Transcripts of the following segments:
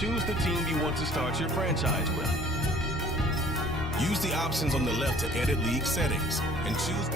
Choose the team you want to start your franchise with. Use the options on the left to edit league settings and choose.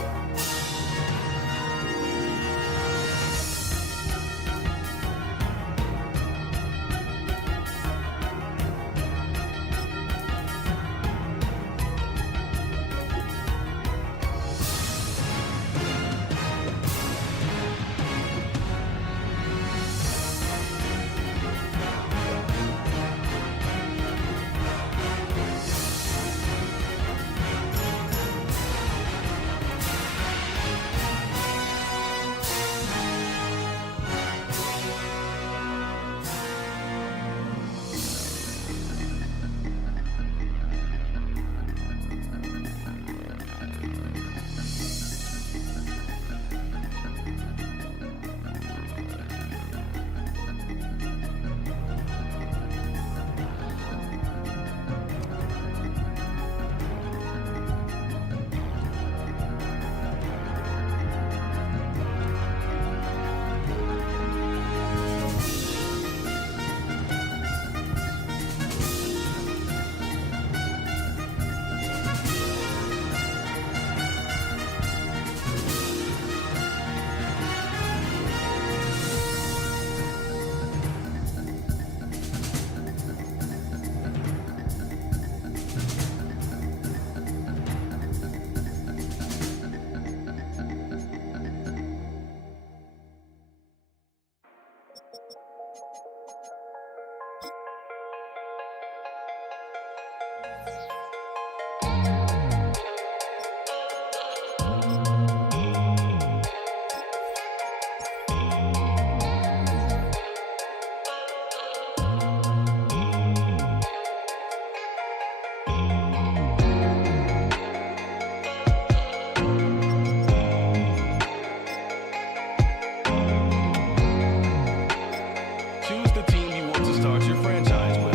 Choose the team you want to start your franchise with.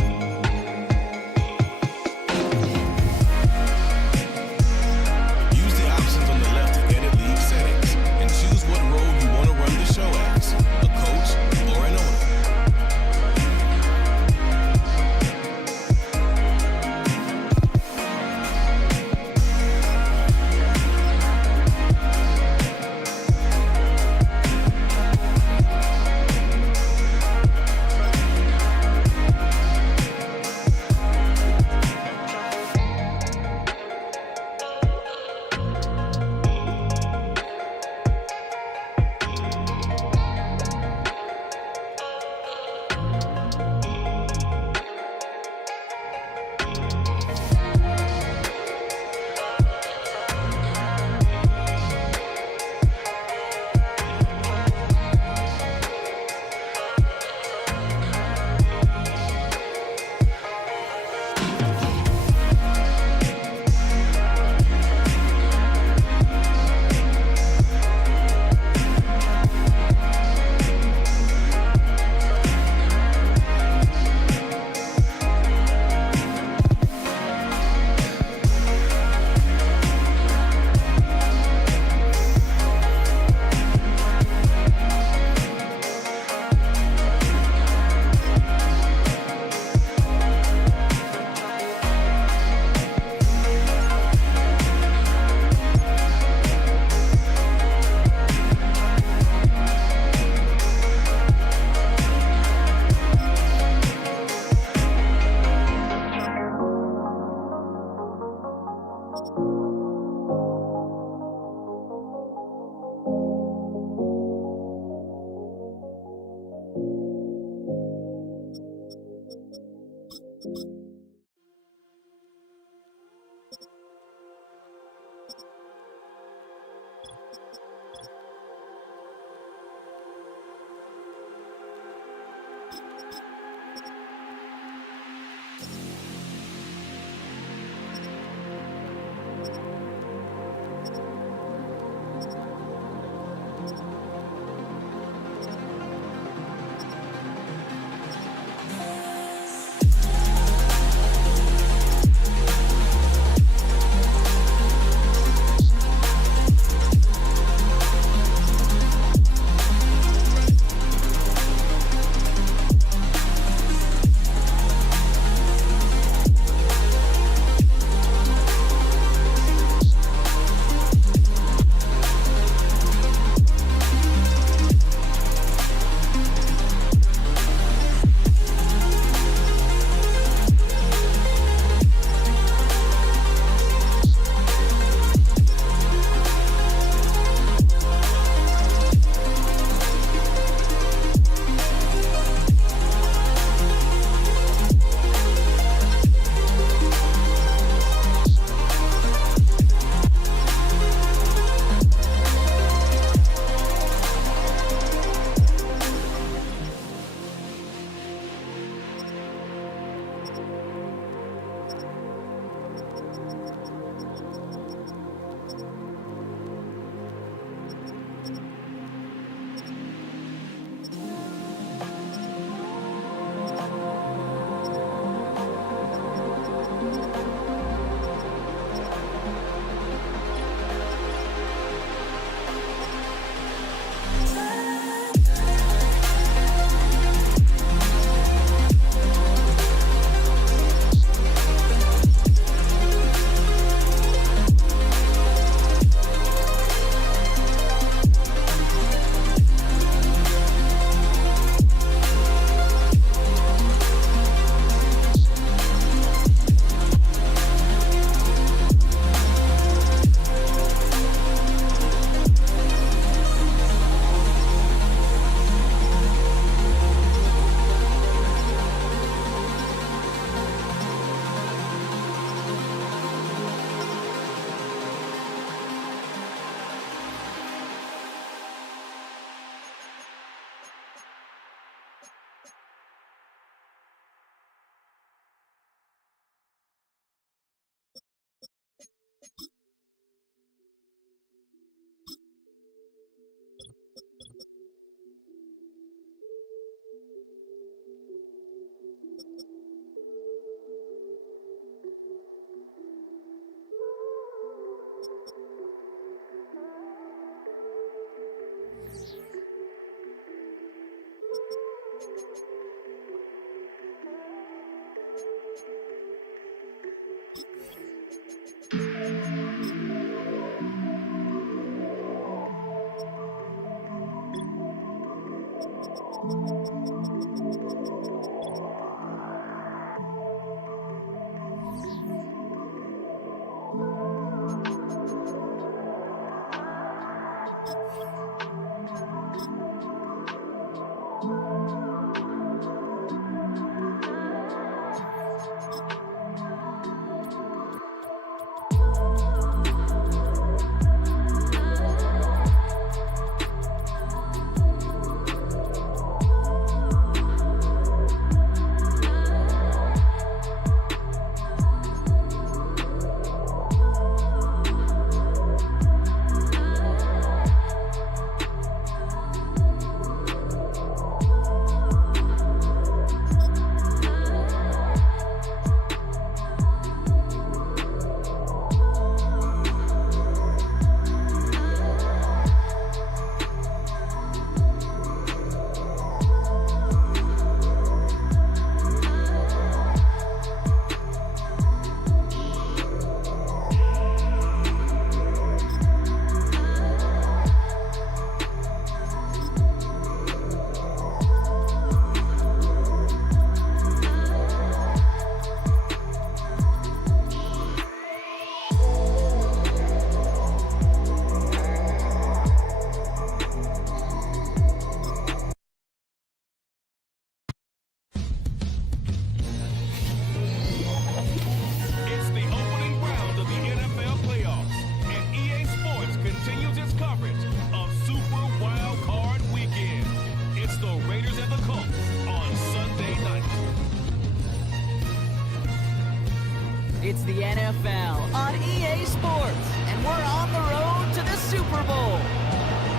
It's the NFL on EA Sports, and we're on the road to the Super Bowl.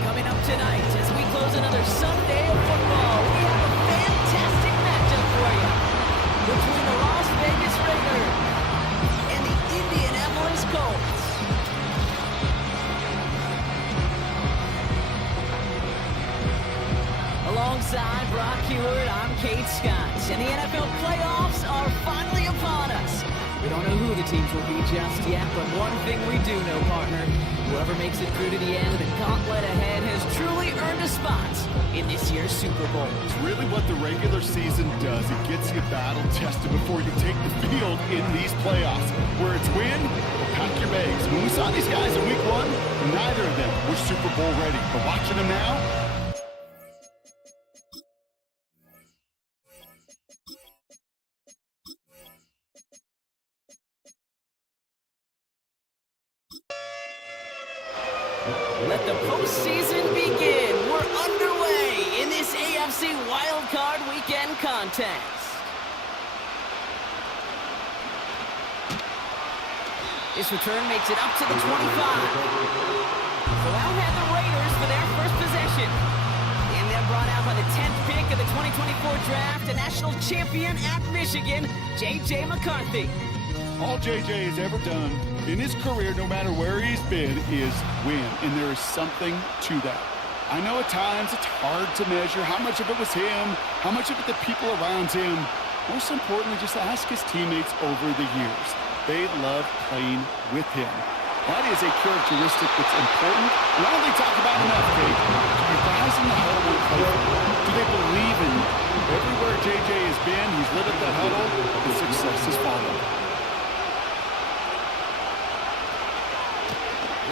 Coming up tonight, as we close another Sunday of football, we have a fantastic matchup for you between the Las Vegas Raiders and the Indianapolis Colts. Alongside Brock Heward, I'm Kate Scott, and the NFL playoffs are finally upon us. We don't know who the teams will be just yet, but one thing we do know, partner, whoever makes it through to the end of the gauntlet ahead has truly earned a spot in this year's Super Bowl. It's really what the regular season does. It gets you battle-tested before you take the field in these playoffs. Where it's win or pack your bags. When we saw these guys in week one, neither of them were Super Bowl ready. But watching them now, let the postseason begin. We're underway in this AFC Wildcard weekend contest. This return makes it up to the 25. So out had the Raiders for their first possession. And they're brought out by the 10th pick of the 2024 draft, a national champion at Michigan, J.J. McCarthy. all JJ has ever done in his career, no matter where he's been, is win. And there is something to that. I know at times it's hard to measure how much of it was him, how much of it the people around him. Most importantly, just ask his teammates over the years. They love playing with him. That is a characteristic that's important. And I don't think talk about enough, Kate. Do you guys in the huddle want to play for him? Do they believe in him? Everywhere JJ has been, he's lived at that huddle, and success has followed.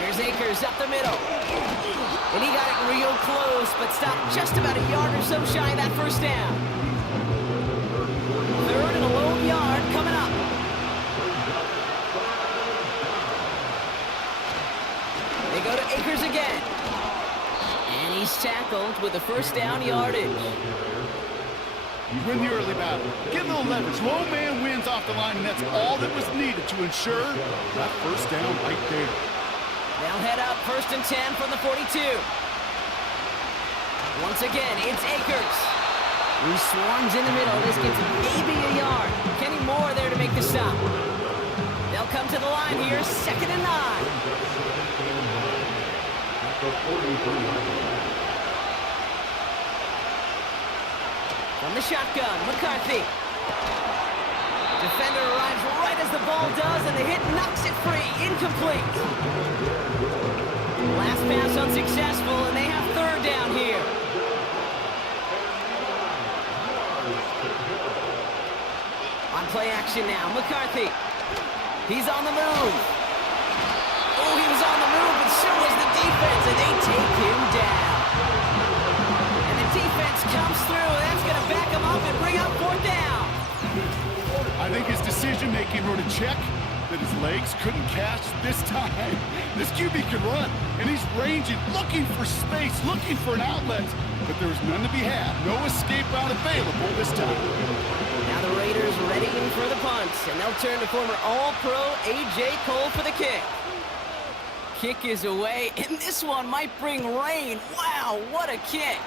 Here's Akers up the middle. And he got it real close, but stopped just about a yard or so shy of that first down. Third and a lone yard coming up. They go to Akers again. And he's tackled with the first down yardage. You win the early battle. Get a little leverage. Lone man wins off the line, and that's all that was needed to ensure that first down right there. They'll head up, 1st and 10 from the 42. Once again, it's Akers. He swarms in the middle. This gets maybe a yard. Kenny Moore there to make the stop. They'll come to the line here, 2nd and 9. From the shotgun, McCarthy. Defender arrives right as the ball does, and the hit knocks it free. Incomplete. Last pass unsuccessful, and they have 3rd down here. On play action now, McCarthy. He's on the move. Oh, he was on the move, but so was the defense, and they take him down. And the defense comes through, and that's going to back him up and bring up 4th down. I think his decision-making wrote a check that his legs couldn't catch this time. This QB can run, and he's ranging, looking for space, looking for an outlet. But there's none to be had. No escape route available this time. Now the Raiders readying for the punt, and they'll turn to former All-Pro A.J. Cole for the kick. Kick is away, and this one might bring rain. Wow, what a kick.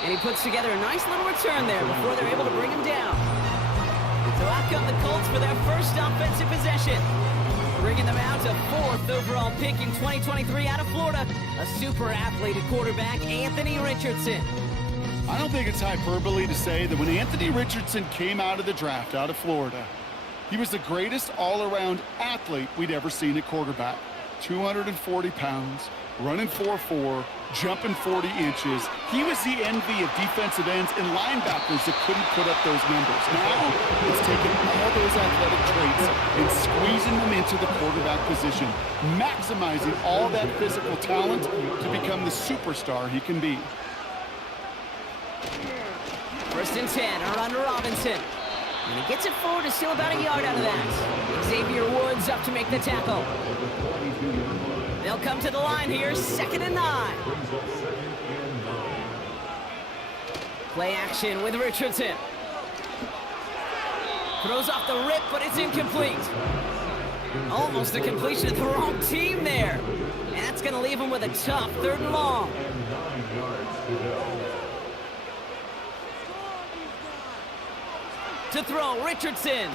And he puts together a nice little return there before they're able to bring him down. So out come the Colts for their first offensive possession. Bringing them out to 4th overall pick in 2023 out of Florida. A super athlete at quarterback, Anthony Richardson. I don't think it's hyperbole to say that when Anthony Richardson came out of the draft out of Florida, he was the greatest all-around athlete we'd ever seen at quarterback. 240 pounds, running 4.4, jumping 40 inches. He was the envy of defensive ends and linebackers that couldn't put up those numbers. Now, it's taking all those athletic traits and squeezing them into the quarterback position, maximizing all that physical talent to become the superstar he can be. 1st and 10, a run to Robinson. And he gets it forward, is still about a yard out of that. Xavier Woods up to make the tackle. They'll come to the line here, 2nd and 9. Play action with Richardson. Throws off the rip, but it's incomplete. Almost a completion of the wrong team there. And that's going to leave him with a tough 3rd and long. To throw, Richardson.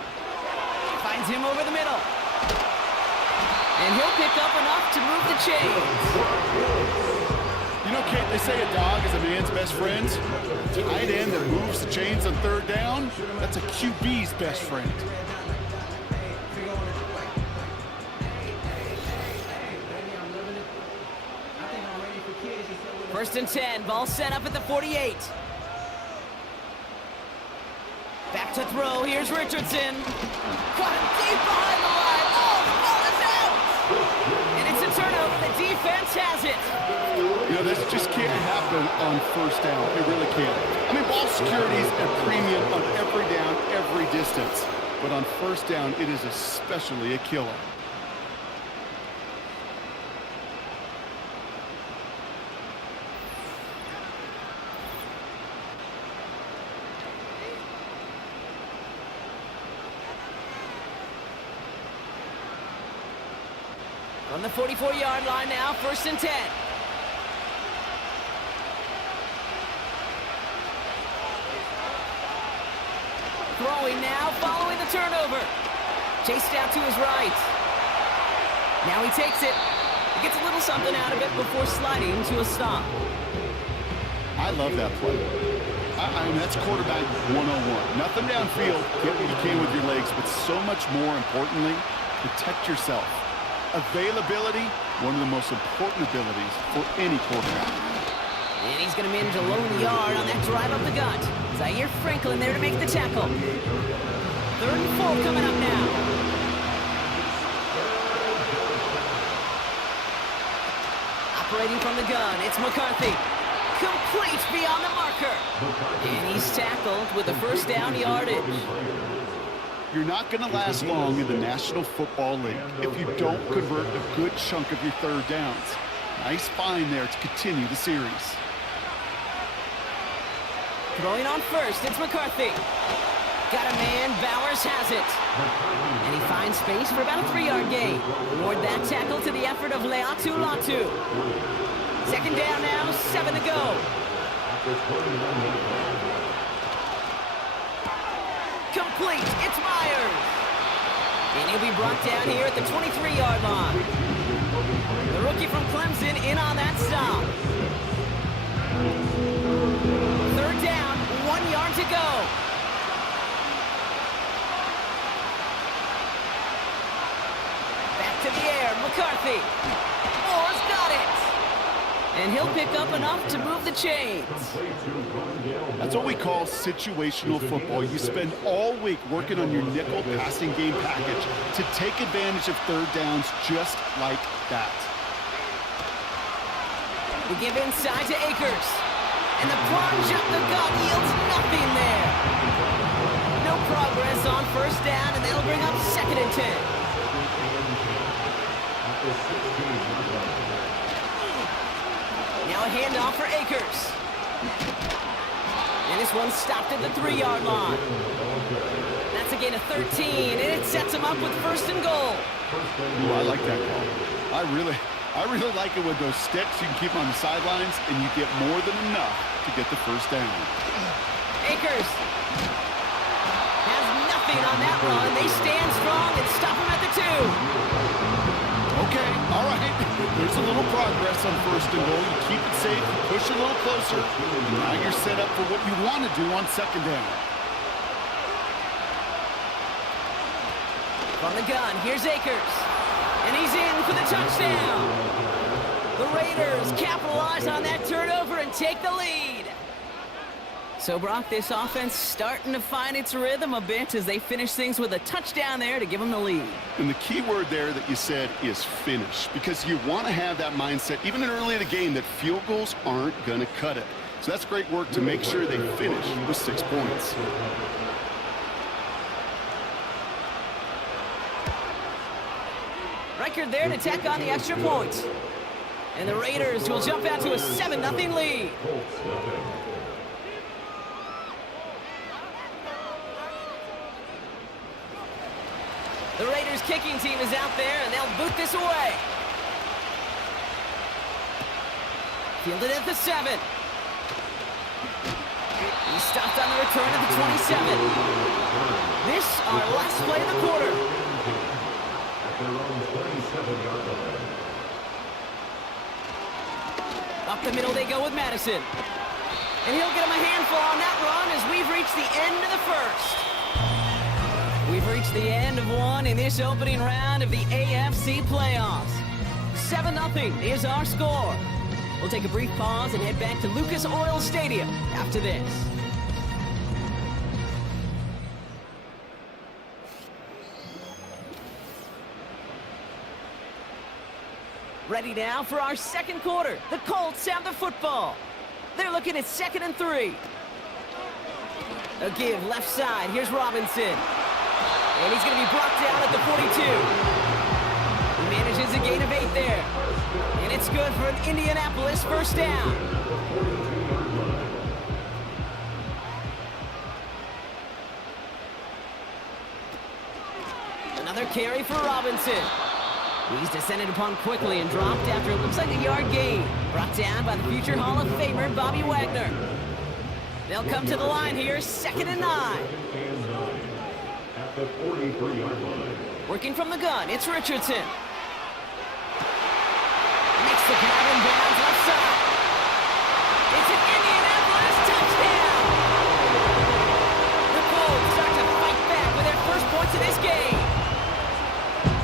Finds him over the middle. And he'll pick up enough to move the chains. You know, Kate, they say a dog is a man's best friend. Tight end that moves the chains on 3rd down, that's a QB's best friend. First and 10, ball set up at the 48. Back to throw, here's Richardson. Caught him deep behind the line. Oh, the ball is out! And it's a turnover, the defense has it. You know, this just can't happen on 1st down. It really can't. I mean, ball security is a premium on every down, every distance. But on 1st down, it is especially a killer. On the 44-yard line now, 1st and 10. Throwing now, following the turnover. Chased out to his right. Now he takes it. He gets a little something out of it before sliding to a stop. I love that play. I mean, that's quarterback 101. Nothing downfield, get what you can with your legs, but so much more importantly, protect yourself. Availability, one of the most important abilities for any quarterback. And he's going to manage a lone yard on that drive up the gut. Zaire Franklin there to make the tackle. 3rd and 4 coming up now. Operating from the gun, it's McCarthy. Complete beyond the marker. And he's tackled with the 1st down yardage. You're not going to last long in the National Football League if you don't convert a good chunk of your 3rd downs. Nice find there to continue the series. Throwing on 1st, it's McCarthy. Got a man, Bowers has it. And he finds space for about a 3-yard gain. Reward that tackle to the effort of Leatu Latu. 2nd down now, 7 to go. Complete, it's Myers. And he'll be brought down here at the 23-yard line. The rookie from Clemson in on that stop. 3rd down, 1 yard to go. Back to the air, McCarthy. Moore's got it. And he'll pick up enough to move the chains. That's what we call situational football. You spend all week working on your nickel passing game package to take advantage of 3rd downs just like that. We give inside to Akers. And the plunge up the gut yields nothing there. No progress on 1st down, and that'll bring up 2nd and 10. Now a handoff for Akers. And this one stopped at the 3-yard line. That's a gain of 13, and it sets him up with 1st and goal. Ooh, I like that call. I really like it with those sticks. You can keep them on the sidelines, and you get more than enough to get the 1st down. Akers has nothing on that run. They stand strong and stop him at the 2. Okay, all right. There's a little progress on 1st and goal. You keep it safe, you push a little closer, and now you're set up for what you want to do on 2nd down. From the gun, here's Akers. And he's in for the touchdown. The Raiders capitalize on that turnover and take the lead. So, Brock, this offense starting to find its rhythm a bit as they finish things with a touchdown there to give them the lead. And the key word there that you said is finish, because you want to have that mindset, even early in the game, that field goals aren't going to cut it. So that's great work to make sure they finish with 6 points. Record there to tack on the extra point. And the Raiders will jump out to a 7-0 lead. The Raiders' kicking team is out there, and they'll boot this away. Fielded at the 7. He stopped on the return at the 27. This, our last play of the quarter. Up the middle they go with Madison. And he'll get him a handful on that run as we've reached the end of the first. We've reached the end of one in this opening round of the AFC playoffs. 7-0 is our score. We'll take a brief pause and head back to Lucas Oil Stadium after this. Ready now for our second quarter. The Colts have the football. They're looking at 2nd and 3. A give left side. Here's Robinson. And he's going to be brought down at the 42. He manages a gain of 8 there. And it's good for an Indianapolis first down. Another carry for Robinson. He's descended upon quickly and dropped after it looks like a yard gain. Brought down by the future Hall of Famer, Bobby Wagner. They'll come to the line here, 2nd and 9. At the 43-yard line. Working from the gun, it's Richardson. Makes the grab and bounds left side. It's an Indianapolis touchdown! The Colts start to fight back with their first points of this game.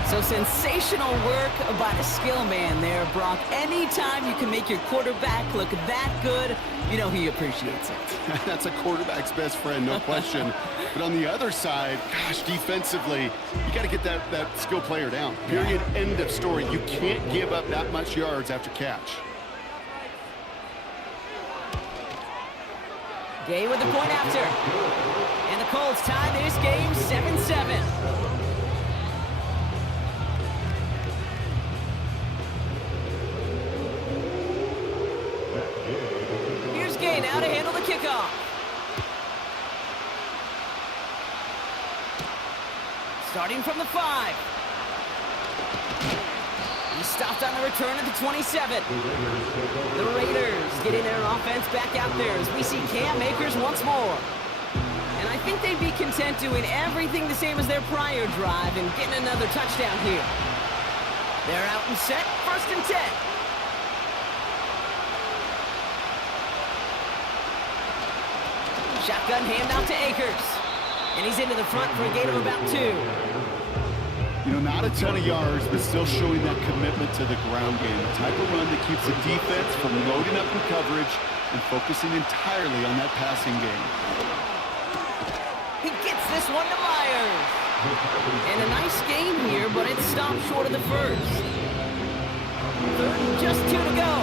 So sensational work by the skill man there, Brock. Anytime you can make your quarterback look that good, you know he appreciates it. That's a quarterback's best friend, no question. But on the other side, gosh, defensively, you got to get that skill player down. Period, end of story. You can't give up that much yards after catch. Gay with the point after. And the Colts tie this game 7-7. Now to handle the kickoff. Starting from the 5. He stopped on the return at the 27. The Raiders getting their offense back out there as we see Cam Akers once more. And I think they'd be content doing everything the same as their prior drive and getting another touchdown here. They're out and set, 1st and 10. Shotgun handoff to Akers. And he's into the front for a gain of about 2. You know, not a ton of yards, but still showing that commitment to the ground game. The type of run that keeps the defense from loading up in coverage and focusing entirely on that passing game. He gets this one to Myers. And a nice game here, but it stopped short of the first. 3rd and just 2 to go.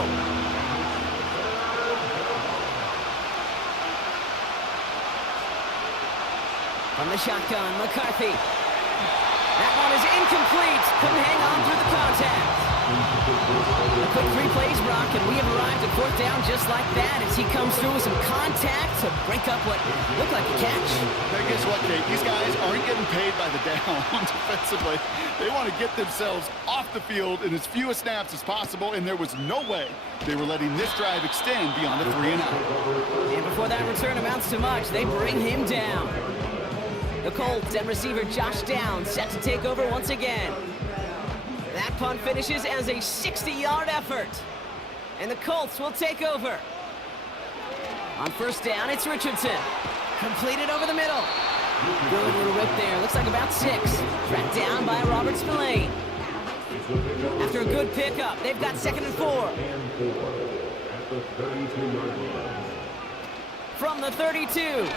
From the shotgun, McCarthy. That one is incomplete. Couldn't hang on through the contact. A quick 3 plays, Brock, and we have arrived at 4th down just like that as he comes through with some contact to break up what looked like a catch. Now, guess what, Kate? These guys aren't getting paid by the down defensively. They want to get themselves off the field in as few snaps as possible, and there was no way they were letting this drive extend beyond the 3 and out. And before that return amounts to much, they bring him down. The Colts and receiver Josh Downs set to take over once again. That punt finishes as a 60-yard effort. And the Colts will take over. On 1st down, it's Richardson. Completed over the middle. Good little rip there. Looks like about 6. Tracked down by Robert Spillane. After a good pickup, they've got 2nd and 4. At the 32-yard line. From the 32.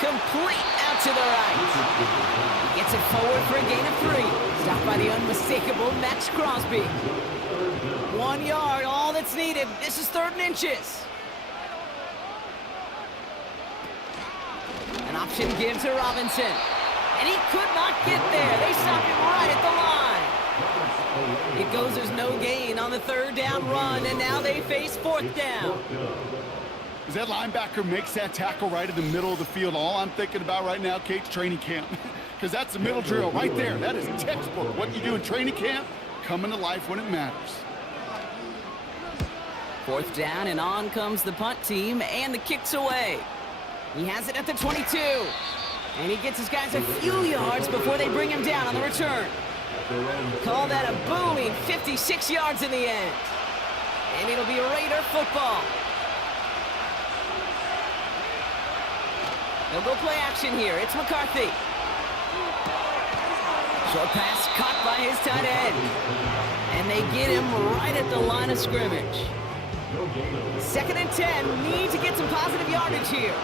Complete out to the right. He gets it forward for a gain of 3. Stopped by the unmistakable Max Crosby. 1 yard, all that's needed. This is 3rd and inches. An option give to Robinson. And he could not get there. They stopped him right at the line. It goes, there's no gain on the 3rd down run, and now they face 4th down. As that linebacker makes that tackle right in the middle of the field, all I'm thinking about right now, Kate's training camp. Because that's the middle drill right there. That is textbook. What you do in training camp, coming to life when it matters. 4th down, and on comes the punt team, and the kick's away. He has it at the 22. And he gets his guys a few yards before they bring him down on the return. Call that a booming 56 yards in the end. And it'll be Raider football. They'll go play action here. It's McCarthy. Short pass caught by his tight end. And they get him right at the line of scrimmage. 2nd and 10. Need to get some positive yardage here.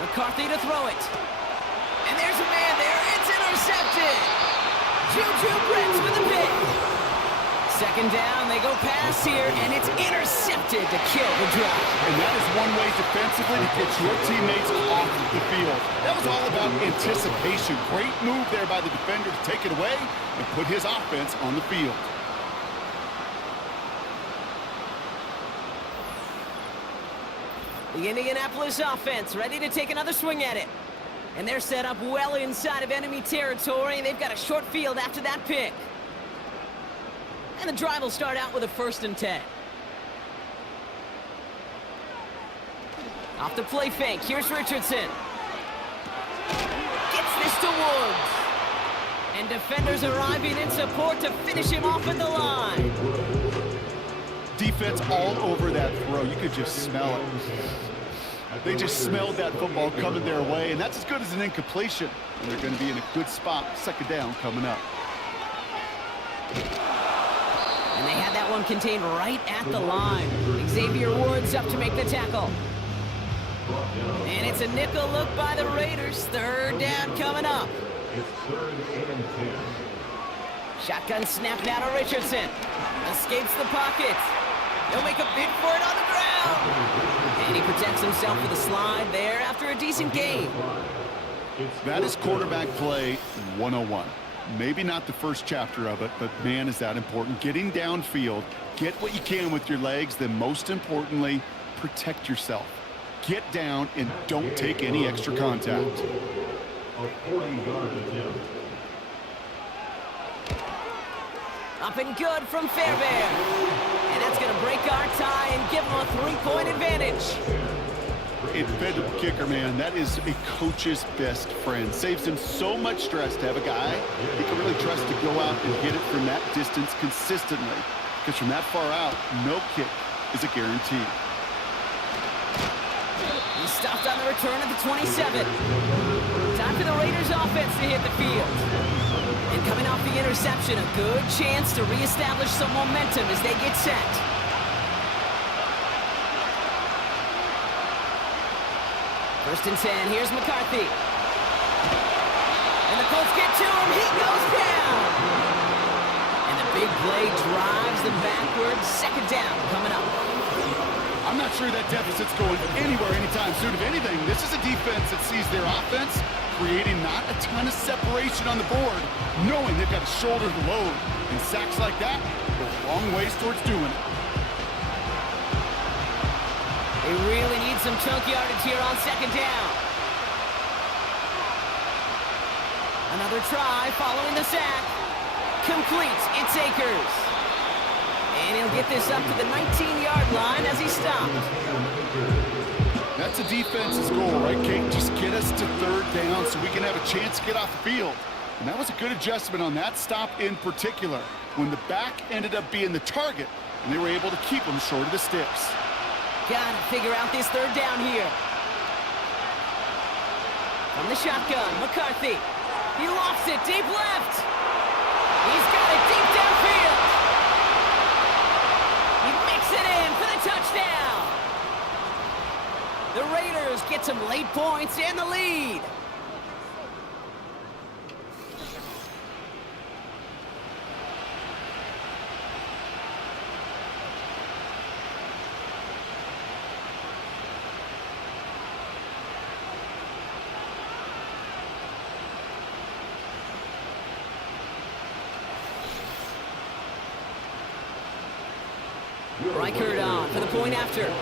McCarthy to throw it. And there's a man there. It's intercepted. Juju Brents with a pick. 2nd down. They go pass here, and it's intercepted to kill the drive. And that is one way defensively to get your teammates off the field. That was all about anticipation. Great move there by the defender to take it away and put his offense on the field. The Indianapolis offense ready to take another swing at it. And they're set up well inside of enemy territory. They've got a short field after that pick. And the drive will start out with a 1st and 10. Off the play fake. Here's Richardson. Gets this to Woods. And defenders arriving in support to finish him off at the line. Defense all over that throw. You could just smell it. They just smelled that football coming their way, and that's as good as an incompletion. And they're going to be in a good spot. 2nd down coming up. And they had that one contained right at the line. Xavier Woods up to make the tackle. And it's a nickel look by the Raiders. 3rd down coming up. It's 3rd and 10. Shotgun snap now to Richardson. Escapes the pocket. He'll make a bid for it on the ground. And he protects himself with a slide there after a decent gain. That is quarterback play 101. Maybe not the first chapter of it, but man, is that important. Getting downfield, get what you can with your legs, then most importantly, protect yourself. Get down and don't take any extra contact. A 40-yard attempt. Up and good from Fairbairn. And that's going to break our tie and give them a 3-point advantage. A dependable kicker, man. That is a coach's best friend. Saves him so much stress to have a guy he can really trust to go out and hit it from that distance consistently. Because from that far out, no kick is a guarantee. He stopped on the return at the 27. Time for the Raiders offense to hit the field. And coming off the interception, a good chance to reestablish some momentum as they get set. First and 10, here's McCarthy. And the Colts get to him, he goes down! And the big play drives them backwards. 2nd down coming up. I'm not sure that deficit's going anywhere anytime soon. If anything, this is a defense that sees their offense creating not a ton of separation on the board, knowing they've got to shoulder the load. And sacks like that go a long ways towards doing it. They really need some chunk yardage here on 2nd down. Another try following the sack. Complete. It's Akers. And he'll get this up to the 19-yard line as he stopped. That's a defense's goal, right, Kate? Just get us to 3rd down so we can have a chance to get off the field. And that was a good adjustment on that stop in particular, when the back ended up being the target, and they were able to keep him short of the sticks. Gotta figure out this 3rd down here. From the shotgun, McCarthy. He lofts it deep left. He's got it deep downfield. He makes it in for the touchdown. The Raiders get some late points and the lead. Wildcard on for the point after.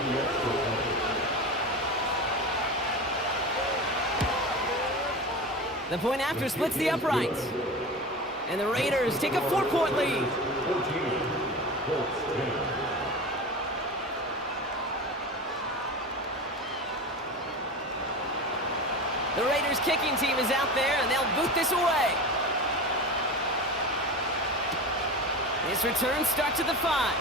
The point after splits the uprights. And the Raiders take a 4-point lead. 14, Colts 10. The Raiders kicking team is out there, and they'll boot this away. This return starts at the 5.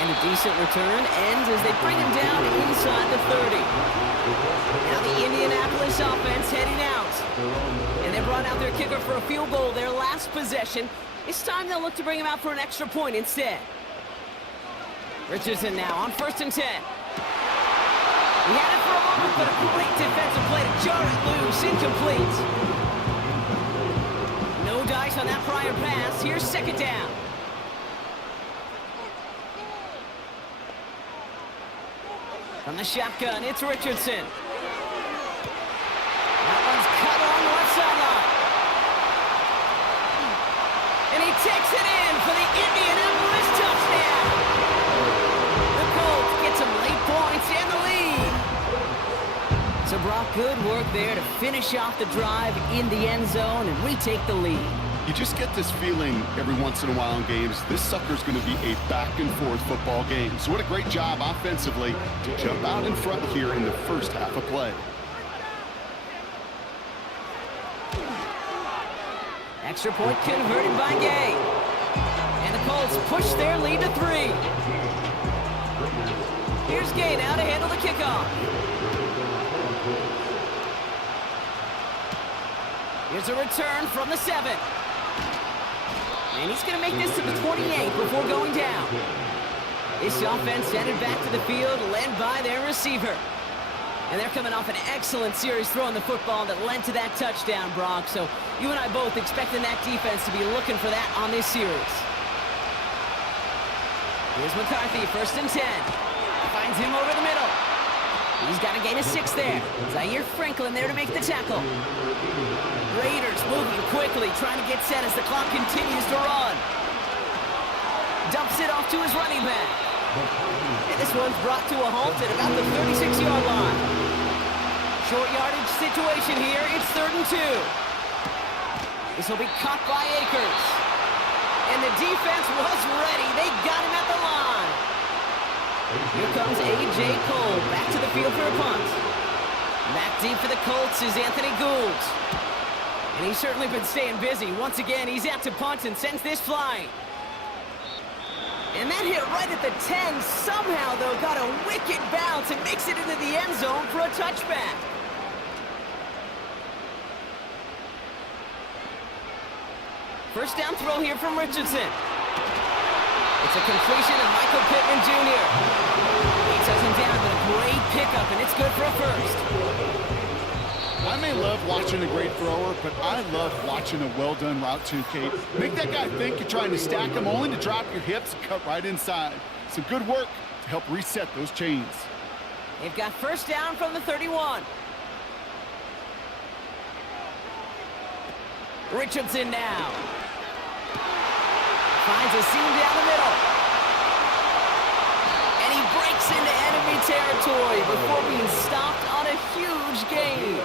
And a decent return ends as they bring him down inside the 30. Now the Indianapolis offense heading out. And they brought out their kicker for a field goal their last possession. This time they'll look to bring him out for an extra point instead. Richardson now on 1st and 10. He had it for a moment, but a great defensive play to jar it loose, incomplete. No dice on that prior pass. Here's 2nd down. From the shotgun, it's Richardson. That one's cut along the left sideline. And he takes it in for the Indianapolis touchdown. The Colts get some late points and the lead. So Brock, good work there to finish off the drive in the end zone and retake the lead. You just get this feeling every once in a while in games, this sucker's going to be a back-and-forth football game. So what a great job offensively to jump out in front here in the first half of play. Extra point converted by Gay. And the Colts push their lead to 3. Here's Gay now to handle the kickoff. Here's a return from the 7. And he's going to make this to the 28 before going down. This offense headed back to the field, led by their receiver. And they're coming off an excellent series throwing the football that led to that touchdown, Brock. So you and I both expecting that defense to be looking for that on this series. Here's McCarthy, 1st and 10. Finds him over the middle. He's got to gain a 6 there. Zaire Franklin there to make the tackle. Raiders moving quickly, trying to get set as the clock continues to run. Dumps it off to his running back. And this one's brought to a halt at about the 36-yard line. Short yardage situation here. It's 3rd and 2. This will be caught by Akers. And the defense was ready. They got him at the line. Here comes A.J. Cole back to the field for a punt. Back deep for the Colts is Anthony Gould. And he's certainly been staying busy. Once again, he's out to punt and sends this flying. And that hit right at the 10. Somehow, though, got a wicked bounce and makes it into the end zone for a touchback. First down throw here from Richardson. It's a completion of Michael Pittman Jr. He takes him down, but a great pickup, and it's good for a first. I may love watching a great thrower, but I love watching a well-done route too, Kate. Make that guy think you're trying to stack him only to drop your hips and cut right inside. Some good work to help reset those chains. They've got first down from the 31. Richardson now. Finds a seam down the middle. And he breaks into enemy territory before being stopped on a huge gain.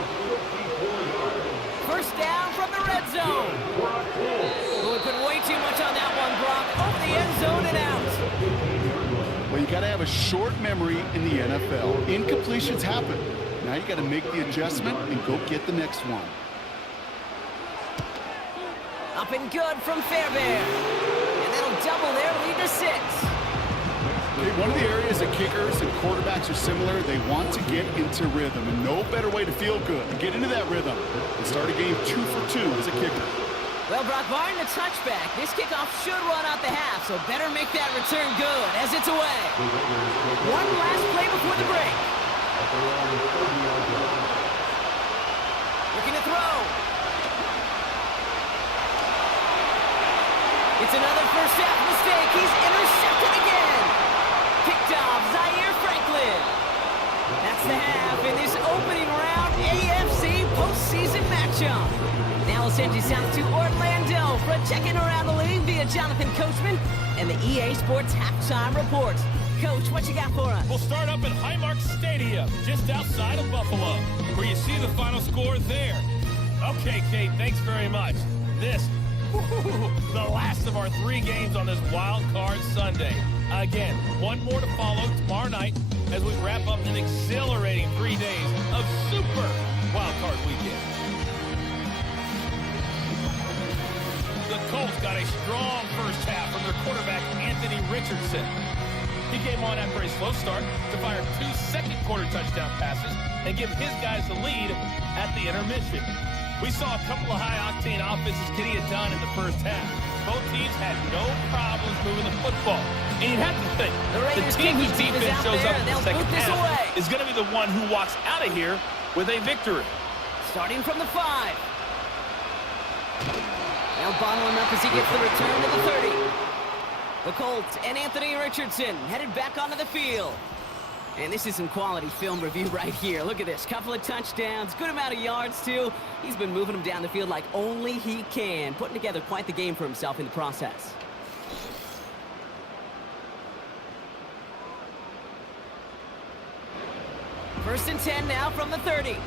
First down from the red zone. Well, we put way too much on that one, Brock. Over the end zone and out. Well, you got to have a short memory in the NFL. Incompletions happen. Now you got to make the adjustment and go get the next one. Up and good from Fairbairn. And that'll double their lead to 6. Okay, one of the areas that kickers and quarterbacks are similar, they want to get into rhythm. And no better way to feel good and get into that rhythm and start a game 2 for 2 as a kicker. Well, Brock, barring the touchback, this kickoff should run out the half, so better make that return good as it's away. One last play before the break. Looking to throw. It's another first half mistake. He's intercepted again. Picked off Zaire Franklin. That's the half in this opening round AFC postseason matchup. Now we'll send you south to Orlando for a check-in around the league via Jonathan Coachman. and the EA Sports halftime reports. Coach, what you got for us? We'll start up at Highmark Stadium, just outside of Buffalo, where you see the final score there. Okay, Kate, thanks very much. This, the last of our 3 games on this Wild Card Sunday. Again, one more to follow tomorrow night as we wrap up an exhilarating 3 days of Super Wild Card Weekend. The Colts got a strong first half from their quarterback, Anthony Richardson. He came on after a slow start to fire 2 second-quarter touchdown passes and give his guys the lead at the intermission. We saw a couple of high-octane offenses getting it done in the first half. Both teams had no problems moving the football. And you'd have to think, the team whose defense shows up in the second half is going to be the one who walks out of here with a victory. Starting from the 5. Now bottling up as he gets the return to the 30. The Colts and Anthony Richardson headed back onto the field. And this is some quality film review right here. Look at this. Couple of touchdowns, good amount of yards, too. He's been moving them down the field like only he can, putting together quite the game for himself in the process. First and 10 now from the 30.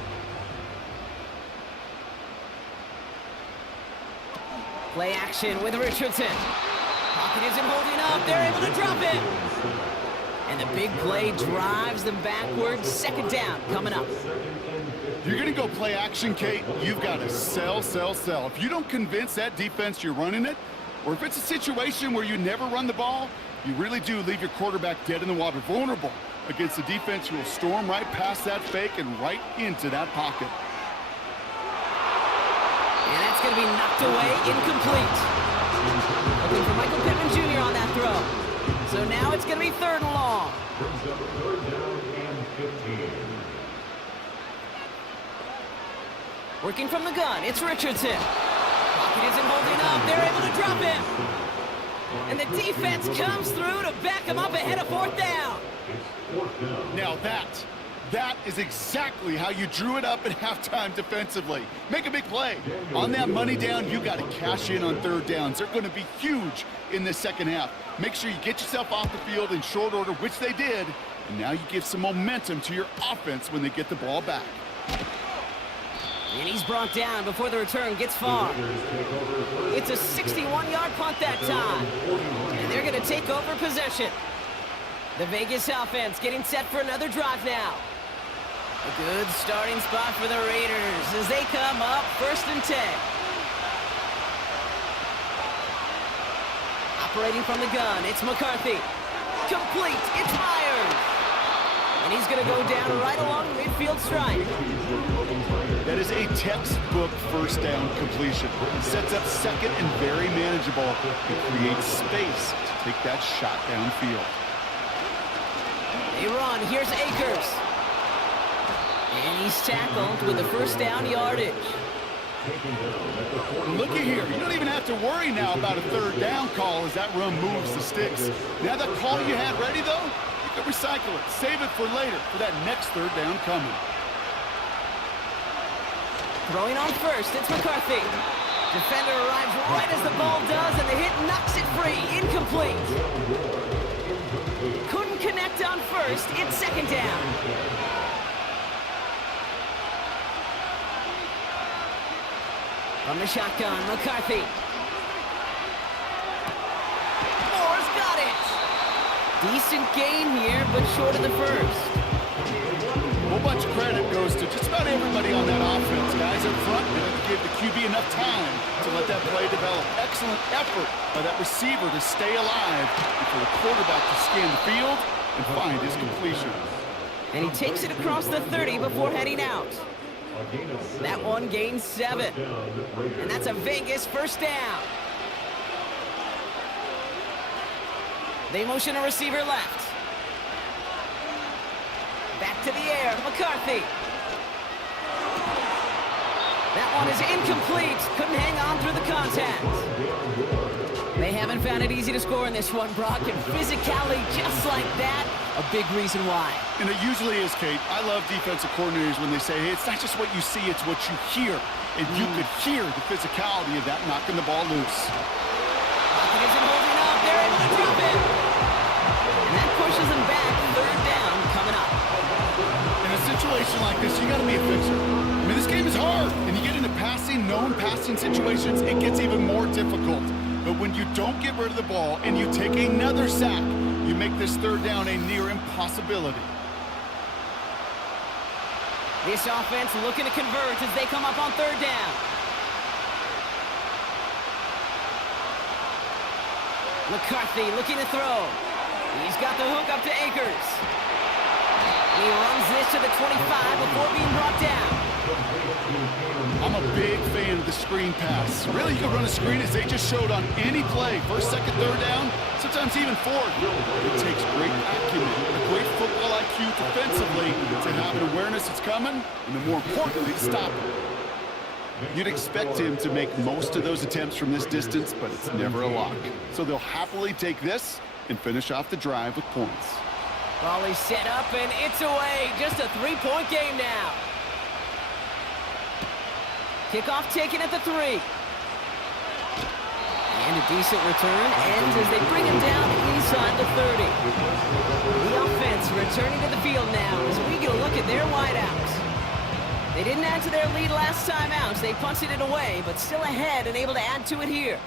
Play action with Richardson. Pocket isn't holding up. They're able to drop it. And the big play drives them backwards. Second down coming up. You're going to go play action, Kate. You've got to sell, sell, sell. If you don't convince that defense you're running it, or if it's a situation where you never run the ball, you really do leave your quarterback dead in the water, vulnerable against a defense who will storm right past that fake and right into that pocket. And that's going to be knocked away, incomplete. Looking for Michael Pittman Jr. on that throw. So now it's going to be 3rd and long. Brings up 3rd down and 15. Working from the gun, it's Richardson. Pocket isn't holding up. They're able to drop him. And the defense comes through to back him up ahead of 4th down. Now that is exactly how you drew it up at halftime defensively. Make a big play. On that money down, you got to cash in on 3rd downs. They're going to be huge in the second half. Make sure you get yourself off the field in short order, which they did. And now you give some momentum to your offense when they get the ball back. And he's brought down before the return gets far. It's a 61-yard punt that time. And they're going to take over possession. The Vegas offense getting set for another drive now. A good starting spot for the Raiders as they come up 1st and 10. Operating from the gun, it's McCarthy. Complete, it's Myers. And he's going to go down right along the midfield stripe. That is a textbook 1st down completion. Sets up 2nd and very manageable. It creates space to take that shot downfield. They run, here's Akers. And he's tackled with the 1st down yardage. Looky here, you don't even have to worry now about a 3rd down call as that run moves the sticks. Now that call you had ready though, you can recycle it, save it for later for that next 3rd down coming. Throwing on first, it's McCarthy. Defender arrives right as the ball does, and the hit knocks it free, incomplete. Couldn't connect on first, it's 2nd down. From the shotgun, McCarthy. Moore's got it. Decent gain here, but short of the 1st. A whole bunch of credit goes to just about everybody on that offense. Guys up front, they have to give the QB enough time to let that play develop. Excellent effort by that receiver to stay alive and for the quarterback to scan the field and find his completion. And he takes it across the 30 before heading out. That one gains 7. And that's a Vegas 1st down. They motion a receiver left. Back to the air, McCarthy. That one is incomplete. Couldn't hang on through the contact. They haven't found it easy to score in this one, Brock, and physicality just like that, a big reason why. And it usually is, Kate. I love defensive coordinators when they say, hey, it's not just what you see, it's what you hear. And you could hear the physicality of that knocking the ball loose. Pocket isn't holding up. they're able to drop it. And that pushes them back. Third down coming up. In a situation like this, you got to be a fixer. I mean, this game is hard, and you get into known passing situations, it gets even more difficult. But when you don't get rid of the ball and you take another sack, you make this third down a near impossibility. This offense looking to convert as they come up on third down. McCarthy looking to throw. He's got the hook up to Akers. He runs this to the 25 before being brought down. I'm a big fan of the screen pass. Really, you can run a screen as they just showed on any play. First, second, third down, sometimes even fourth. It takes great acumen, a great football IQ defensively to have an awareness it's coming, and then more importantly, to stop it. You'd expect him to make most of those attempts from this distance, but it's never a lock. So they'll happily take this and finish off the drive with points. Ball is set up, and it's away. Just a three-point game now. Kickoff taken at the 3. And a decent return ends as they bring him down inside the 30. The offense returning to the field now as we get a look at their wideouts. They didn't add to their lead last time out, so they punted it away, but still ahead and able to add to it here.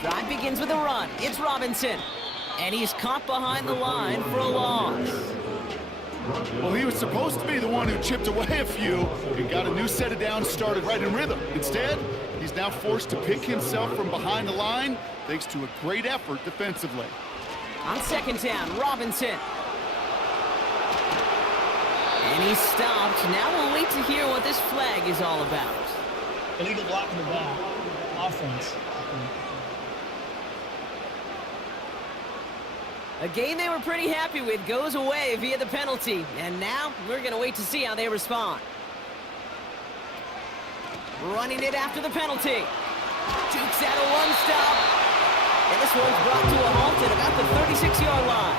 Drive begins with a run. It's Robinson. And he's caught behind the line for a loss. Well, he was supposed to be the one who chipped away a few and got a new set of downs started right in rhythm. Instead, he's now forced to pick himself from behind the line thanks to a great effort defensively. On second down, Robinson. And he's stopped. Now we'll wait to hear what this flag is all about. Illegal blocking the ball. Offense. A game they were pretty happy with goes away via the penalty. And now we're going to wait to see how they respond. Running it after the penalty. Jukes out a one stop. And this one's brought to a halt at about the 36-yard line.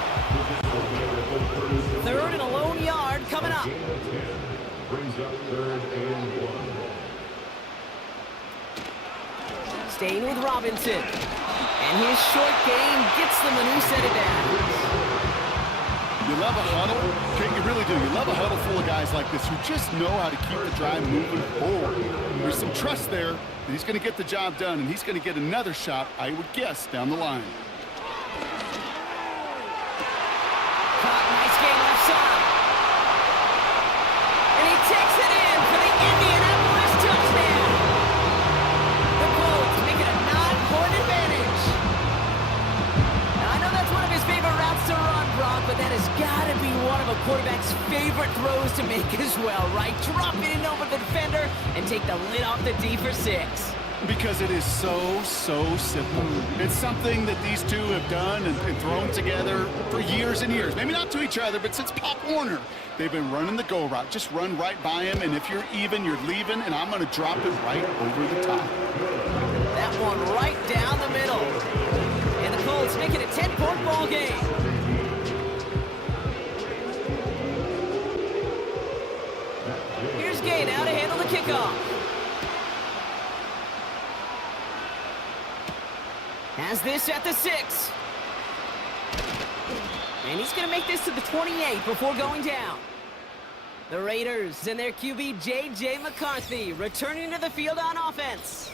Third and a lone yard coming up. Brings up third and 1. Staying with Robinson. And his short game gets them a new set of downs. You love a huddle. Okay, you really do. You love a huddle full of guys like this who just know how to keep the drive moving forward. There's some trust there that he's going to get the job done, and he's going to get another shot, I would guess, down the line. Caught, nice game left side. And he takes it in for the Indianapolis touchdown. The Colts make it a 9-point advantage. Now, I know that's one of his favorite routes to run, Brock, but that has got to be one of a quarterback's favorite throws to make as well, right? Drop it in over the defender and take the lid off the D for 6. Because it is so simple. It's something that these two have done and thrown together for years and years. Maybe not to each other, but since Pop Warner. They've been running the go route. Just run right by him, and if you're even, you're leaving, and I'm going to drop it right over the top. That one right down the middle. And the Colts make it a 10-point ball game. Here's Gay now to handle the kickoff. Has this at the 6. And he's going to make this to the 28 before going down. The Raiders and their QB, J.J. McCarthy, returning to the field on offense.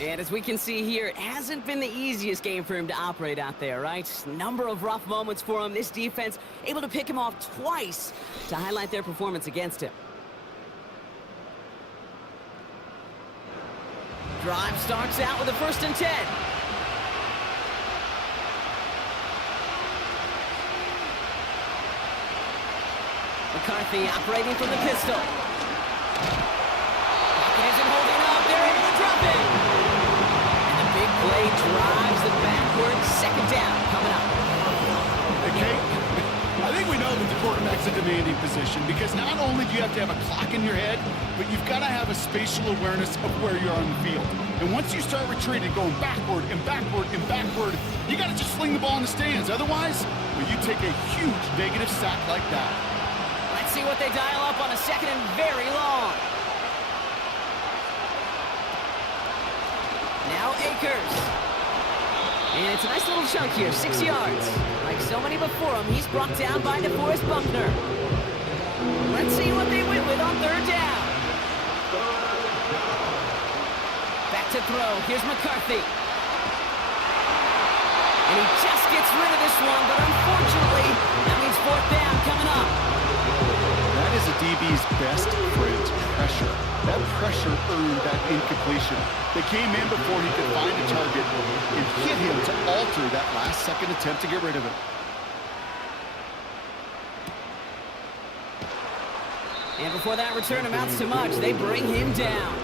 And as we can see here, it hasn't been the easiest game for him to operate out there, right? Number of rough moments for him. This defense able to pick him off twice to highlight their performance against him. Drive starts out with a 1st and 10. McCarthy operating from the pistol. Pocket isn't holding up. They're able to drop it. And the big play drives them backwards. 2nd down coming up. Okay, I think we know that the quarterback's a demanding position because not only do you have to have a clock in your head, but you've got to have a spatial awareness of where you're on the field. And once you start retreating, going backward and backward and backward, you got to just sling the ball in the stands. Otherwise, well, you take a huge negative sack like that. Let's see what they dial up on a 2nd and very long. Now Akers. And it's a nice little chunk here, 6 yards. Like so many before him, he's brought down by DeForest Buckner. Let's see what they went with on third down. Back to throw. Here's McCarthy. And he just gets rid of this one, but unfortunately, that means fourth down coming up. That is a DB's best friend, pressure. That pressure earned that incompletion. They came in before he could find a target and hit him to alter that last-second attempt to get rid of it. And before that return amounts to much, they bring him down.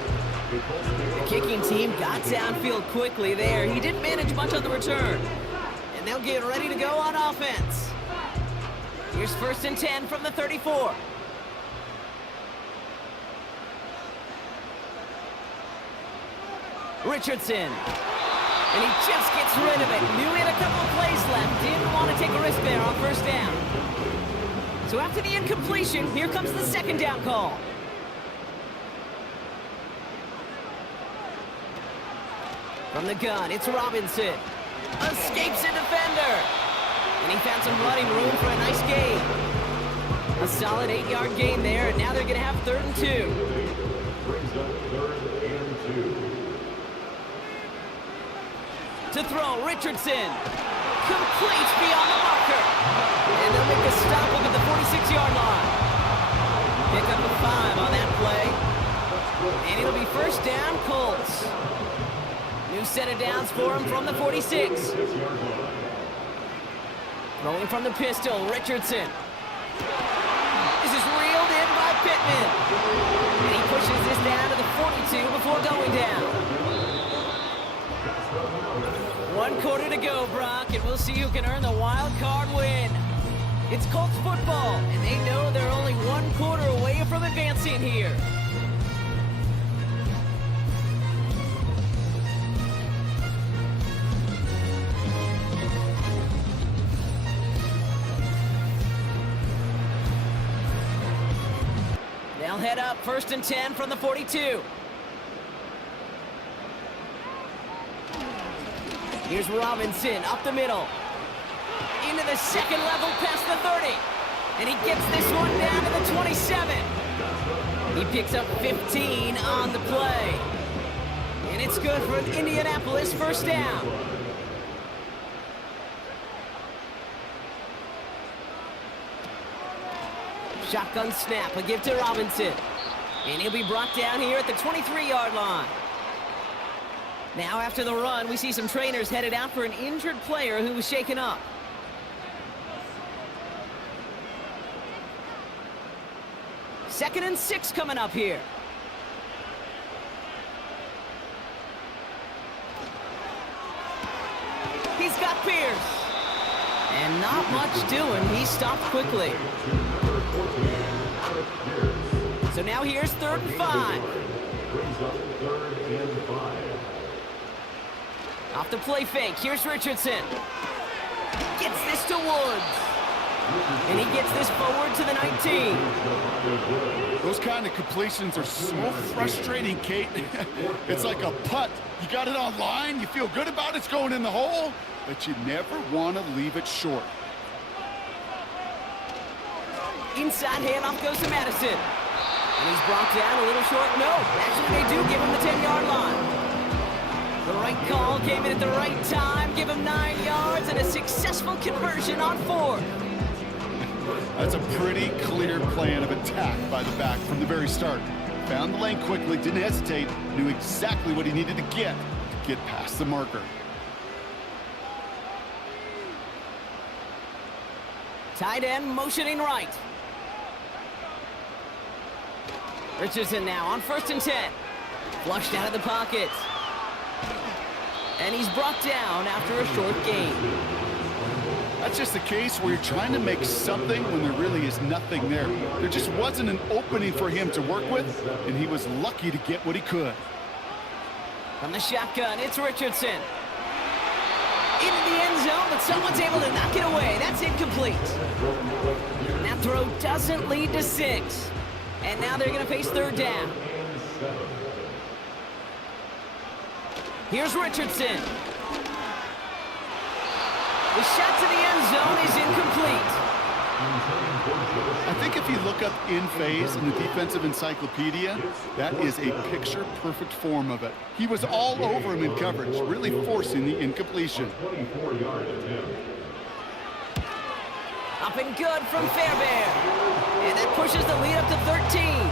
The kicking team got downfield quickly there. He didn't manage much on the return. And they'll get ready to go on offense. Here's 1st and 10 from the 34. Richardson. And he just gets rid of it. Knew he had a couple of plays left. Didn't want to take a risk there on first down. So after the incompletion, here comes the second down call. From the gun, it's Robinson. Escapes a defender. And he found some running room for a nice gain. A solid 8-yard gain there, and now they're going to have 3rd and 2. Brings up 3rd and 2. To throw, Richardson. Complete beyond the marker. And they'll make a stop up at the 46-yard line. Pick up a 5 on that play. And it'll be first down, Colts. New set of downs for him from the 46. Throwing from the pistol, Richardson. This is reeled in by Pittman. And he pushes this down to the 42 before going down. 1 quarter to go, Brock, and we'll see who can earn the wild card win. It's Colts football, and they know they're only 1 quarter away from advancing here. They'll head up 1st and 10 from the 42. Here's Robinson up the middle. Into the second level past the 30. And he gets this one down to the 27. He picks up 15 on the play. And it's good for an Indianapolis first down. Shotgun snap, a give to Robinson. And he'll be brought down here at the 23-yard line. Now after the run, we see some trainers headed out for an injured player who was shaken up. Second and 6 coming up here. He's got Pierce. And not much doing. He stopped quickly. So now here's 3rd and 5. Brings up 3rd and 5. Off the play fake, here's Richardson. Gets this to Woods. And he gets this forward to the 19. Those kind of completions are so frustrating, Kate. It's like a putt. You got it on line, you feel good about it's going in the hole, but you never want to leave it short. Inside handoff goes to Madison. And he's brought down a little short. No, actually they do give him the 10-yard line. The right call came in at the right time, give him 9 yards and a successful conversion on 4. That's a pretty clear plan of attack by the back from the very start. Found the lane quickly, didn't hesitate, knew exactly what he needed to get past the marker. Tight end motioning right. Richardson now on 1st and 10. Flushed out of the pocket. And he's brought down after a short gain. That's just the case where you're trying to make something when there really is nothing there. There just wasn't an opening for him to work with, and he was lucky to get what he could. From the shotgun, it's Richardson. Into the end zone, but someone's able to knock it away. That's incomplete. That throw doesn't lead to 6. And now they're going to face 3rd down. Here's Richardson. The shot to the end zone is incomplete. I think if you look up in phase in the defensive encyclopedia, that is a picture-perfect form of it. He was all over him in coverage, really forcing the incompletion. 24-yard attempt. Up and good from Fairbairn. And that pushes the lead up to 13.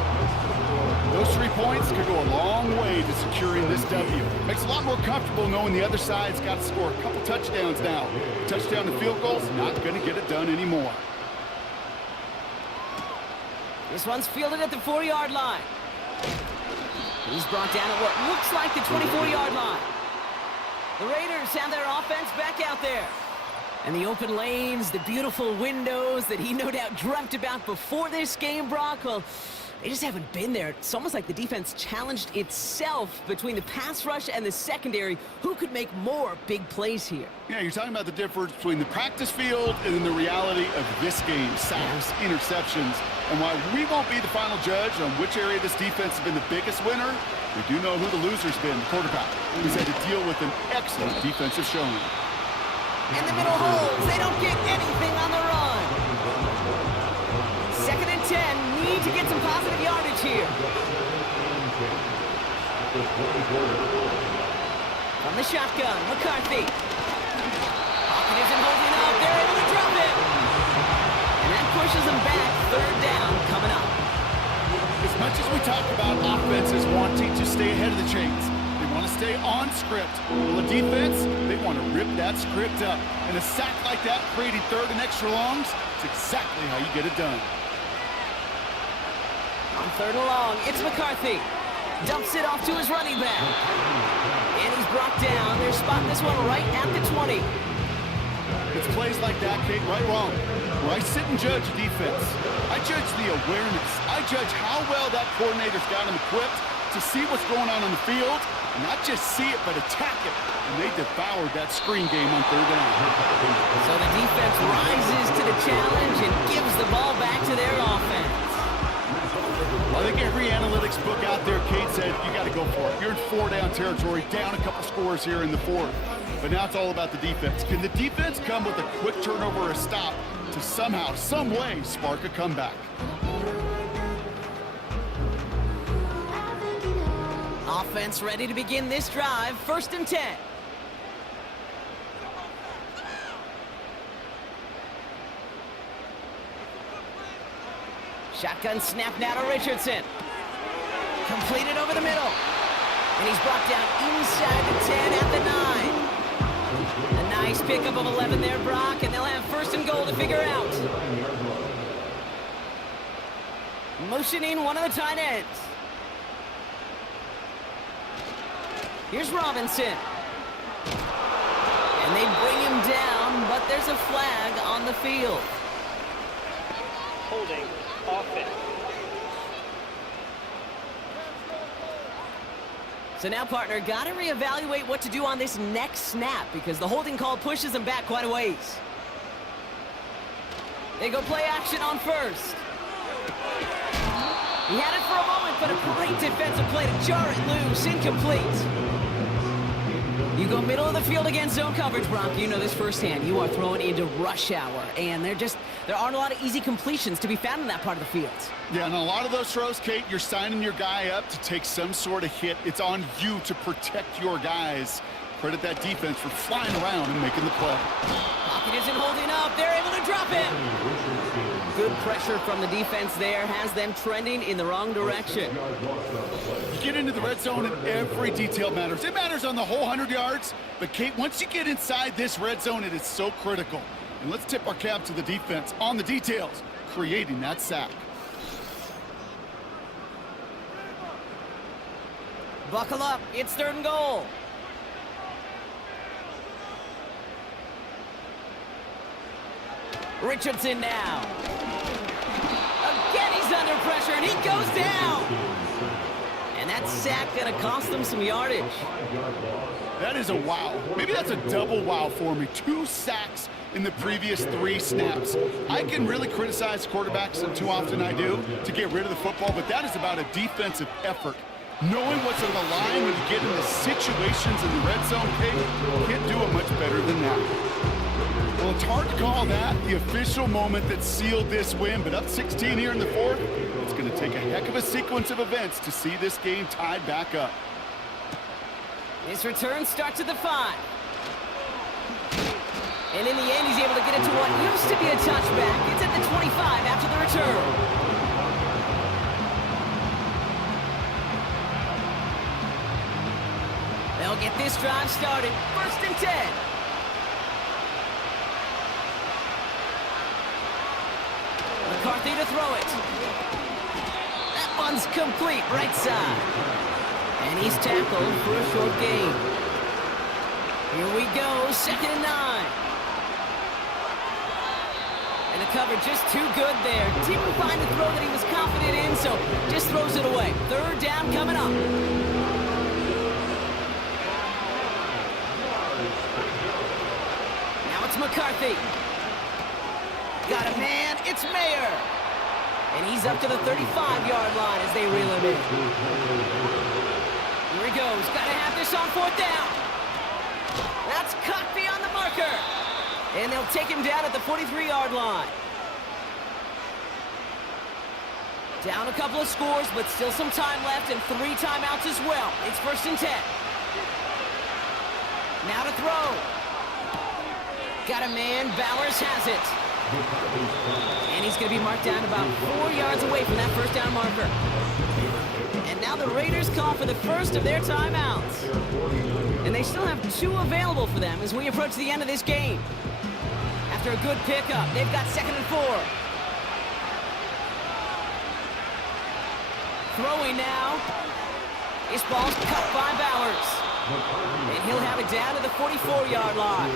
Those 3 points could go a long way to securing this W. Makes it a lot more comfortable knowing the other side's got to score a couple touchdowns now. Touchdown and field goals, not going to get it done anymore. This one's fielded at the 4-yard line. He's brought down at what looks like the 24-yard line. The Raiders have their offense back out there. And the open lanes, the beautiful windows that he no doubt dreamt about before this game, Brock, well, they just haven't been there. It's almost like the defense challenged itself between the pass rush and the secondary. Who could make more big plays here? Yeah, you're talking about the difference between the practice field and then the reality of this game. Sacks, interceptions. And while we won't be the final judge on which area this defense has been the biggest winner, we do know who the loser's been, the quarterback, who's had to deal with an excellent defensive showing. In the middle holes, they don't get anything on the run. 2nd and 10, need to get some positive yardage here. From the shotgun, McCarthy. Pocket isn't holding up, they're able to drop it. And that pushes them back, 3rd down coming up. As much as we talk about offenses wanting to stay ahead of the chains, they want to stay on script. Well, the defense, they want to rip that script up. And a sack like that, creating 3rd and extra longs, it's exactly how you get it done. On 3rd and long, it's McCarthy. Dumps it off to his running back. And he's brought down. They're spotting this one right at the 20. It's plays like that, Kate, right wrong. Where I sit and judge defense. I judge the awareness. I judge how well that coordinator's got him equipped to see what's going on the field, and not just see it, but attack it. And they devoured that screen game on 3rd down. So the defense rises to the challenge and gives the ball back to their offense. Well, I think every analytics book out there, Kate, said you got to go for it. You're in 4-down territory, down a couple scores here in the 4th. But now it's all about the defense. Can the defense come with a quick turnover or a stop to somehow, some way, spark a comeback? Offense ready to begin this drive. 1st and 10. Shotgun snap now to Richardson. Completed over the middle. And he's brought down inside the 10 at the 9. A nice pickup of 11 there, Brock, and they'll have 1st and goal to figure out. Motioning one of the tight ends. Here's Robinson. And they bring him down, but there's a flag on the field. Holding offense. So now, partner, got to reevaluate what to do on this next snap because the holding call pushes them back quite a ways. They go play action on 1st. He had it for a moment, but a great defensive play to jar it loose, incomplete. You go middle of the field against zone coverage, Brock. You know this firsthand. You are throwing into rush hour, and there aren't a lot of easy completions to be found in that part of the field. Yeah, and a lot of those throws, Kate, you're signing your guy up to take some sort of hit. It's on you to protect your guys. Credit that defense for flying around and making the play. Pocket isn't holding up. They're able to drop it. Good pressure from the defense there has them trending in the wrong direction. You get into the red zone and every detail matters. It matters on the whole 100 yards. But, Kate, once you get inside this red zone, it is so critical. And let's tip our cap to the defense on the details, creating that sack. Buckle up. It's 3rd and goal. Richardson now. Again, he's under pressure, and he goes down. And that sack going to cost them some yardage. That is a wow. Maybe that's a double wow for me. 2 sacks in the previous 3 snaps. I can really criticize quarterbacks, and too often I do, to get rid of the football, but that is about a defensive effort. Knowing what's on the line when you get into situations in the red zone, Kate, can't do it much better than that. Well, it's hard to call that the official moment that sealed this win, but up 16 here in the fourth, it's going to take a heck of a sequence of events to see this game tied back up. His return starts at the 5. And in the end, he's able to get it to what used to be a touchback. It's at the 25 after the return. They'll get this drive started. 1st and 10. McCarthy to throw it. That one's complete, right side. And he's tackled for a short gain. Here we go, 2nd and 9. And the cover just too good there. Didn't find a throw that he was confident in, so just throws it away. 3rd down coming up. Now it's McCarthy. Got a man, it's Mayer. And he's up to the 35-yard line as they reel him in. Here he goes, gotta have this on 4th down. That's caught beyond the marker. And they'll take him down at the 43-yard line. Down a couple of scores, but still some time left and 3 timeouts as well. It's 1st and 10. Now to throw. Got a man, Bowers has it. And he's going to be marked down about 4 yards away from that 1st down marker. And now the Raiders call for the first of their timeouts. And they still have 2 available for them as we approach the end of this game. After a good pickup, they've got 2nd and 4. Throwing now. This ball's cut by Bowers. And he'll have it down to the 44-yard line.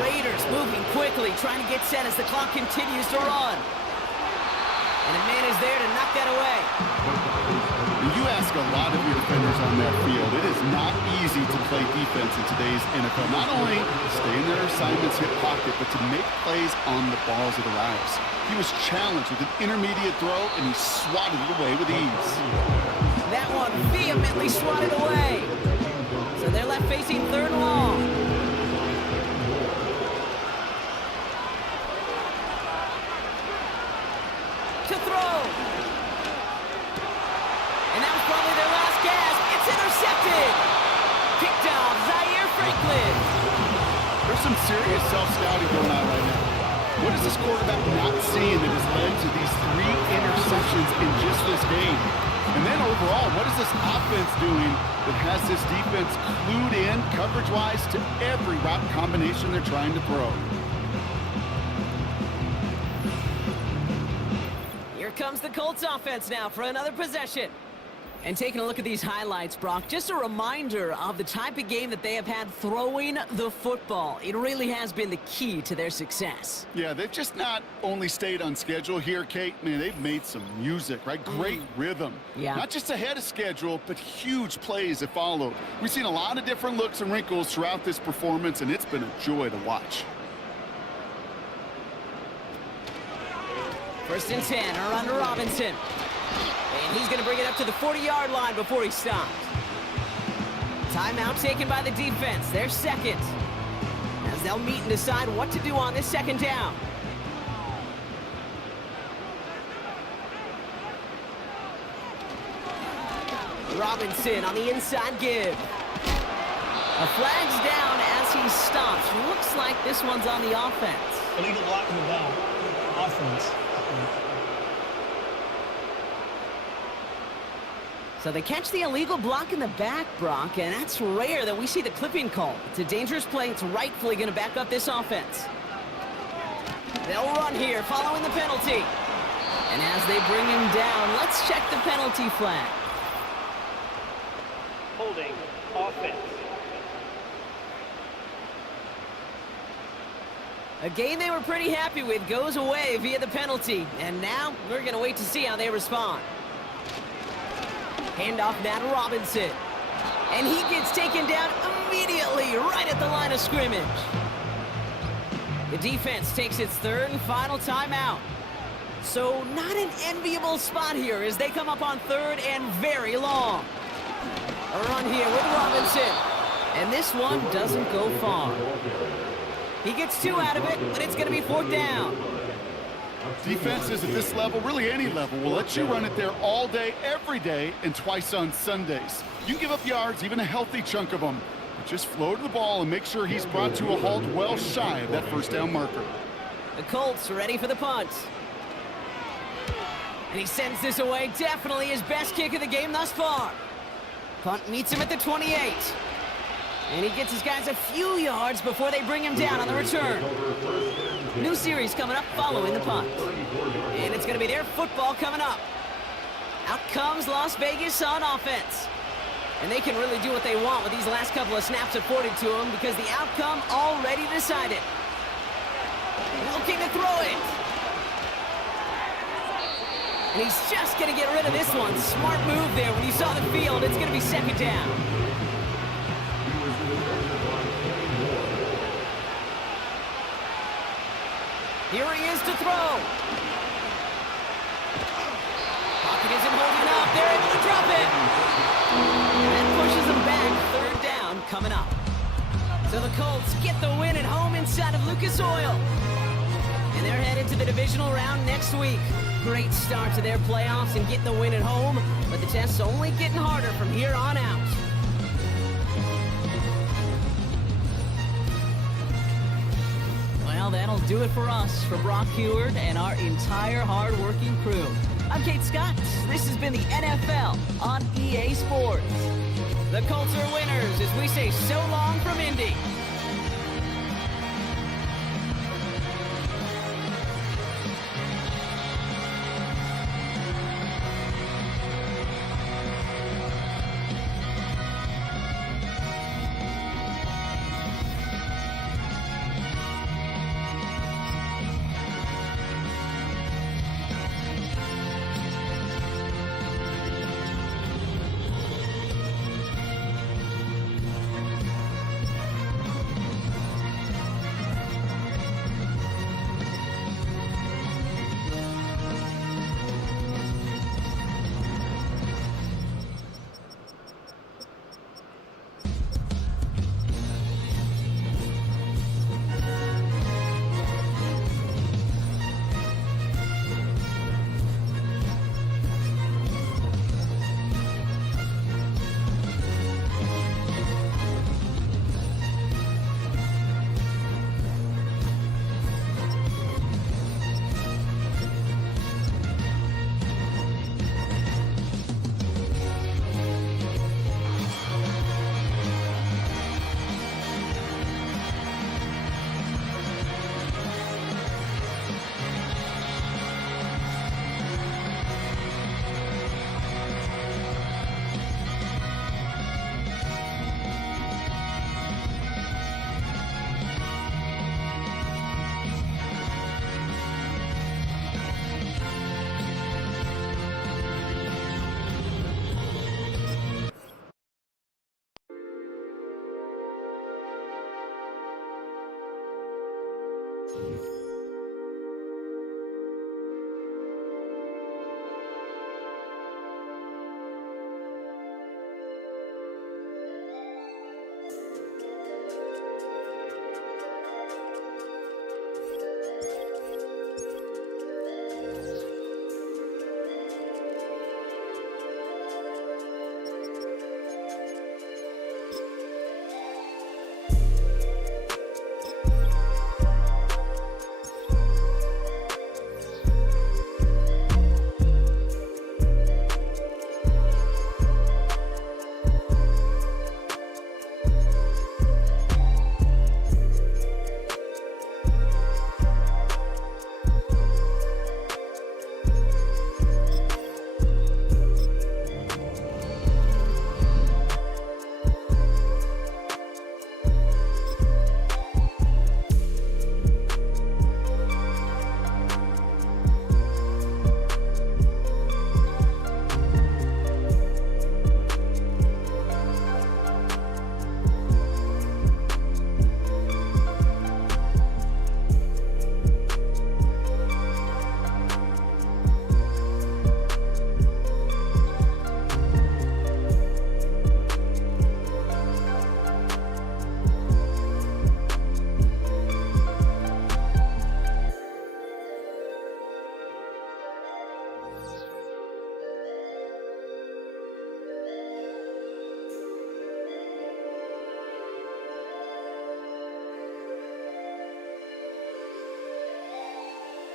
Raiders moving quickly, trying to get set as the clock continues to run. And a man is there to knock that away. You ask a lot of your defenders on that field. It is not easy to play defense in today's NFL. Not only stay in their assignment's hip pocket, but to make plays on the balls it arrives. He was challenged with an intermediate throw, and he swatted it away with ease. That one vehemently swatted away. So they're left facing 3rd and long. To throw. And that was probably their last gasp. It's intercepted. Picked off Zaire Franklin. There's some serious self-scouting going on right now. What is this quarterback not seeing that has led to these 3 interceptions in just this game? And then overall, what is this offense doing that has this defense clued in coverage-wise to every route combination they're trying to throw? Here comes the Colts offense now for another possession. And taking a look at these highlights, Brock, just a reminder of the type of game that they have had throwing the football. It really has been the key to their success. Yeah, they've just not only stayed on schedule here, Kate. Man, they've made some music, right? Great rhythm. Yeah. Not just ahead of schedule, but huge plays that followed. We've seen a lot of different looks and wrinkles throughout this performance, and it's been a joy to watch. 1st and 10, or under Robinson. And he's going to bring it up to the 40-yard line before he stops. Timeout taken by the defense. They're 2nd. As they'll meet and decide what to do on this 2nd down. Robinson on the inside give. A flag's down as he stops. Looks like this one's on the offense. Illegal block in the back. Offense. So they catch the illegal block in the back, Brock, and that's rare that we see the clipping call. It's a dangerous play. It's rightfully going to back up this offense. They'll run here following the penalty. And as they bring him down, let's check the penalty flag. Holding offense. A game they were pretty happy with goes away via the penalty. And now we're going to wait to see how they respond. Handoff now to Robinson. And he gets taken down immediately right at the line of scrimmage. The defense takes its 3rd and final timeout. So not an enviable spot here as they come up on third and very long. A run here with Robinson. And this one doesn't go far. He gets 2 out of it, but it's going to be 4th down. Defenses at this level, really any level, will let you run it there all day, every day, and twice on Sundays. You can give up yards, even a healthy chunk of them. But just float the ball and make sure he's brought to a halt well shy of that 1st down marker. The Colts ready for the punt. And he sends this away. Definitely his best kick of the game thus far. Punt meets him at the 28. And he gets his guys a few yards before they bring him down on the return. New series coming up following the punt. And it's going to be their football coming up. Out comes Las Vegas on offense. And they can really do what they want with these last couple of snaps afforded to them because the outcome already decided. Looking to throw it. And he's just going to get rid of this one. Smart move there. When you saw the field, it's going to be 2nd down. Here he is to throw. Pocket isn't holding up. They're able to drop it. And that pushes them back. 3rd down coming up. So the Colts get the win at home inside of Lucas Oil. And they're headed to the divisional round next week. Great start to their playoffs and getting the win at home. But the test's only getting harder from here on out. Well, that'll do it for us, for Brock Heward and our entire hard-working crew. I'm Kate Scott. This has been the NFL on EA Sports. The Colts are winners as we say so long from Indy.